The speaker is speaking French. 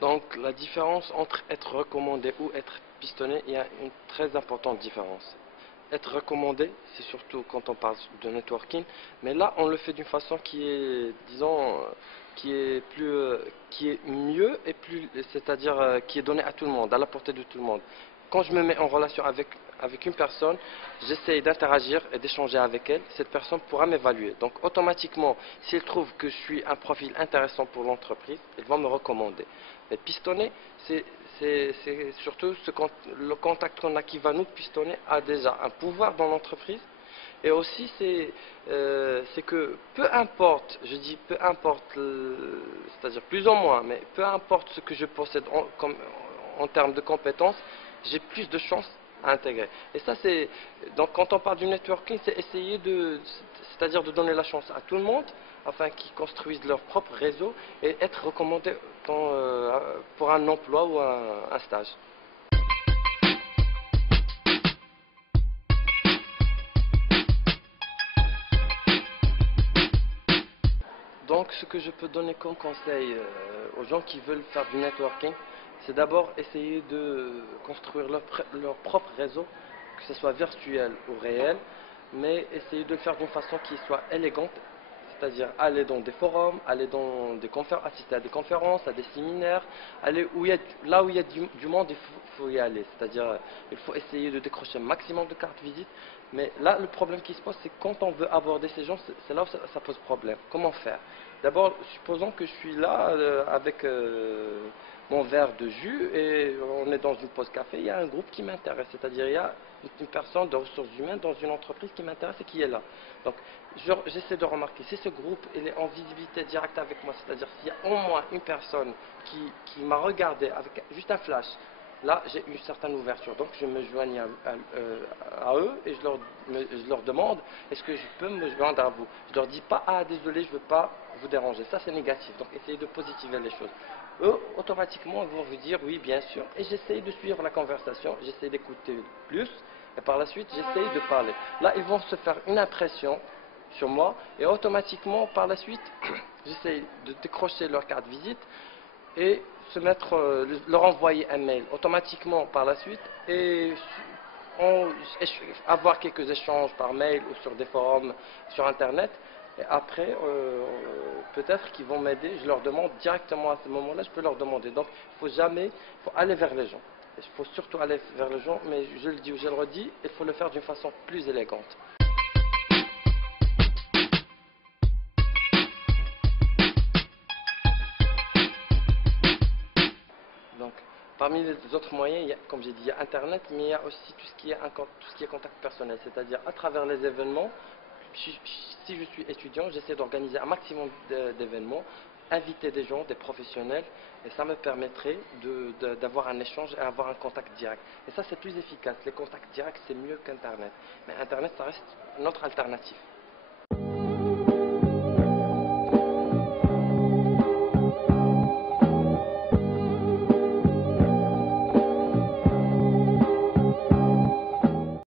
Donc la différence entre être recommandé ou être pistonné, il y a une très importante différence. Être recommandé, c'est surtout quand on parle de networking, mais là on le fait d'une façon qui est, disons, qui est mieux et plus, c'est-à-dire qui est donnée à tout le monde, à la portée de tout le monde. Quand je me mets en relation avec une personne, j'essaie d'interagir et d'échanger avec elle, cette personne pourra m'évaluer. Donc automatiquement, si elle trouve que je suis un profil intéressant pour l'entreprise, elle va me recommander. Mais pistonner, c'est surtout le contact qu'on a qui va nous pistonner a déjà un pouvoir dans l'entreprise. Et aussi, c'est que peu importe, je dis peu importe, c'est-à-dire plus ou moins, mais peu importe ce que je possède en termes de compétences, j'ai plus de chances à intégrer. Et ça, c'est donc quand on parle du networking, c'est essayer c'est-à-dire de donner la chance à tout le monde afin qu'ils construisent leur propre réseau et être recommandés pour un emploi ou un stage. Donc, ce que je peux donner comme conseil aux gens qui veulent faire du networking, c'est d'abord essayer de construire leur propre réseau, que ce soit virtuel ou réel, mais essayer de le faire d'une façon qui soit élégante, c'est-à-dire aller dans des forums, aller dans des conférences, assister à des conférences, à des séminaires, aller là où il y a du monde, faut y aller, c'est-à-dire il faut essayer de décrocher un maximum de cartes visites, mais là le problème qui se pose, c'est que quand on veut aborder ces gens, c'est là où ça pose problème. Comment faire? D'abord, supposons que je suis là avec mon verre de jus et on est dans une pause café, il y a un groupe qui m'intéresse, c'est-à-dire il y a une personne de ressources humaines dans une entreprise qui m'intéresse et qui est là. Donc, j'essaie de remarquer si ce groupe il est en visibilité directe avec moi, c'est-à-dire s'il y a au moins une personne qui m'a regardé avec juste un flash, là j'ai une certaine ouverture. Donc je me joigne à eux et je leur demande est-ce que je peux me joindre à vous. Je leur dis pas ah désolé je ne veux pas vous déranger, ça c'est négatif. Donc essayez de positiver les choses. Eux automatiquement ils vont vous dire oui bien sûr et j'essaie de suivre la conversation, j'essaie d'écouter plus et par la suite j'essaie de parler. Là ils vont se faire une impression sur moi et automatiquement par la suite j'essaie de décrocher leur carte visite et leur envoyer un mail automatiquement par la suite et avoir quelques échanges par mail ou sur des forums sur internet et après peut-être qu'ils vont m'aider, je leur demande directement à ce moment là, je peux leur demander. Donc il faut aller vers les gens, il faut surtout aller vers les gens, mais je le dis ou je le redis, il faut le faire d'une façon plus élégante. Donc, parmi les autres moyens, comme j'ai dit, il y a Internet, mais il y a aussi tout ce qui est contact personnel, c'est-à-dire à travers les événements. Si je suis étudiant, j'essaie d'organiser un maximum d'événements, inviter des gens, des professionnels, et ça me permettrait d'avoir un échange et avoir un contact direct. Et ça, c'est plus efficace. Les contacts directs, c'est mieux qu'Internet. Mais Internet, ça reste notre alternative.